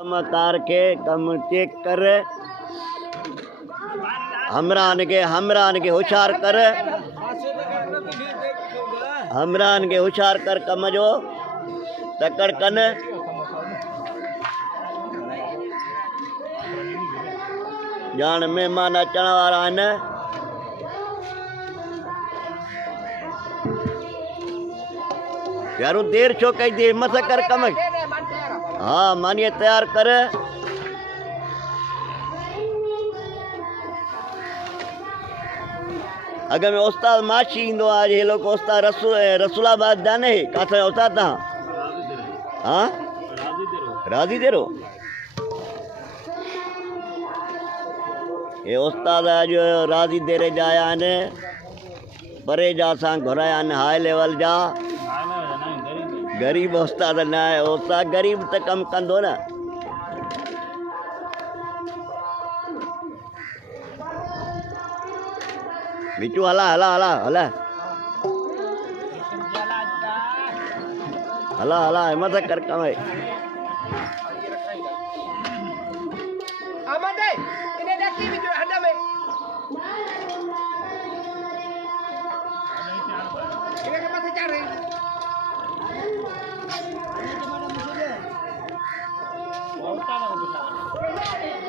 कम car के कम check कर हमरान के होशियार कर हमरान के होशियार कर कम जो तकड़ कन जान मेहमान अचण वारा आहिनि। यारू देर छो कई थी हिम्मत कर कम। हाँ मानिए तैयार कर अगर में उस्ताद माशी इंदो आज ये लोग उस्ताद रसूलाबाद जाने काथे उस्ताद था। हाँ राजी देरो ये उस्ताद आज राजी देरे जाया ने परे जा सा घुराया ने हाई लेवल जा गरीब उस्ताद ना है। उस्ताद गरीब तो कम कंदो ना। बिचू हला हला हला हला हला हला हिम्मत कर कम है।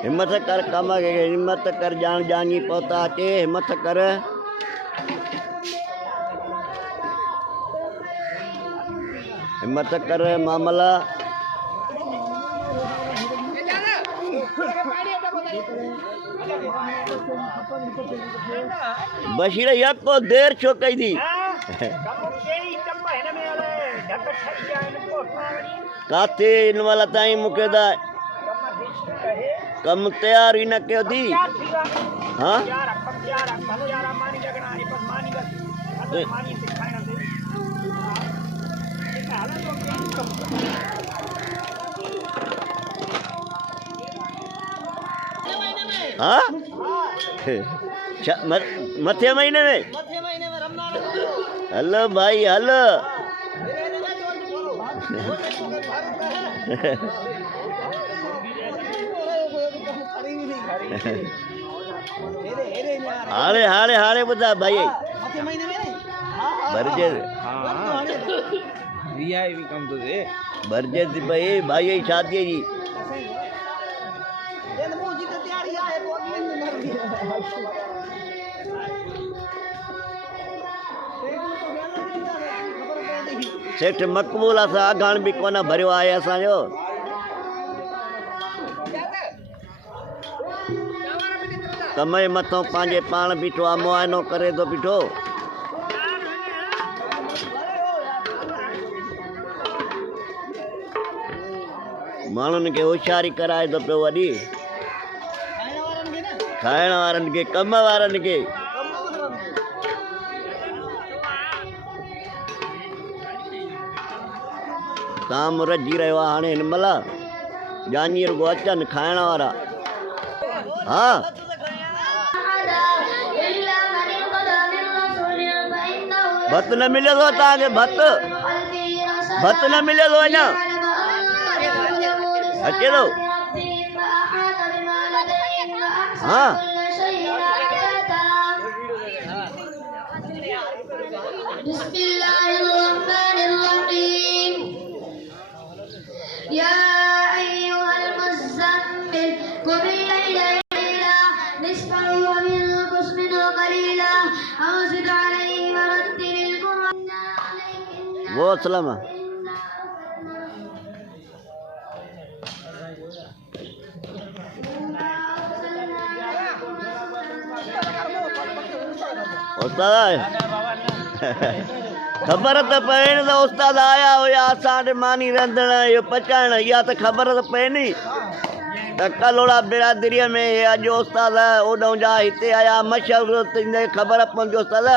हिम्मत कर कम हिम्मत कर जान जानी पहुंचा चे हिम्मत कर हिम्मत कर मामला बशीर यक को देर छो कई थी काथे इन वाला ताई मुकेदा कम तैयार ही न क्यों थी। हाँ हाँ मथे महीने में हेलो भाई हेलो हाड़े हाड़े हाड़े बता भाई भरजे वीआईपी कम तो दे भरजे भाई भाई शादी जी सेठ मकबूल असां अगान भी कोन भरियो आहे असांजो। कमई मथों पंहिंजे पाण बीठो आहे मुआइनो करे थो बीठो। माण्हुनि खे होशियारी कराए थो पियो वॾी खाइण वारनि खे कम वारनि खे। ताम रजी रहियो आहे हाणे हिन महिल जानी रुगो अचनि खाइण वारा। हाँ भत न मिले थो तव्हांखे भत न मिले थो अञा अचे थो। हाँ वो सलाम उस्ताद खबर तो पए न उस्ताद आया हुआ असां मानी रंधण इहो पचाइण इहा त खबर तो पए नी त कलोड़ा बिरादरीअ में अॼु उस्ताद ओॾों जा हिते आया मशहूरु तुंहिंजे ख़बर पवंदी उस्ताद।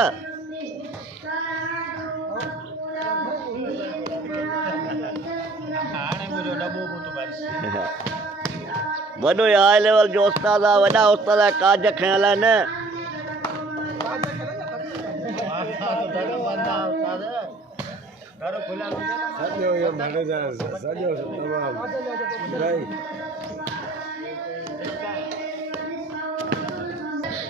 वॾो हाई लेवल जो उस्ताद आहे वॾा उस्ताद काज खयल आहिनि। सॼो इहो मैनेजर सॼो तमामु इलाही